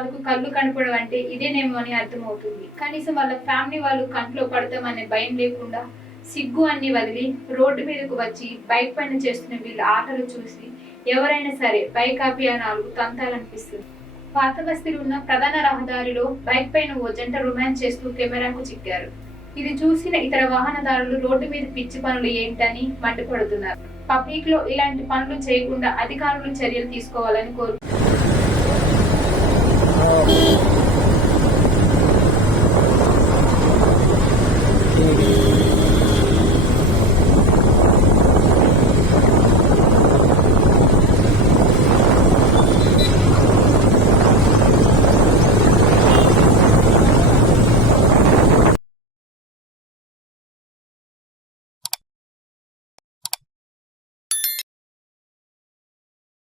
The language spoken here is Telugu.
వాళ్ళకు కళ్ళు కనపడడం అంటే ఇదేనేమో అని అర్థమవుతుంది. కనీసం వాళ్ళ ఫ్యామిలీ వాళ్ళు కంట్లో పడతామనే భయం లేకుండా సిగ్గు అన్ని వదిలి రోడ్డు మీదకు వచ్చి బైక్ పైన చేస్తున్న వీళ్ళ ఆటలు చూసి ఎవరైనా సరే బైక్ ఆపి ఆ 4 తంతాలనిపిస్తుంది. పాత బస్తీలో ఉన్న ప్రధాన రహదారిలో బైక్ పైన ఓ జంట రొమాన్స్ చేస్తూ కెమెరాకు చిక్కారు. ఇది చూసిన ఇతర వాహనదారులు రోడ్డు మీద పిచ్చి పనులు ఏంటని మండిపడుతున్నారు. పబ్లిక్ లో ఇలాంటి పనులు చేయకుండా అధికారులు చర్యలు తీసుకోవాలని కోరుతున్నారు.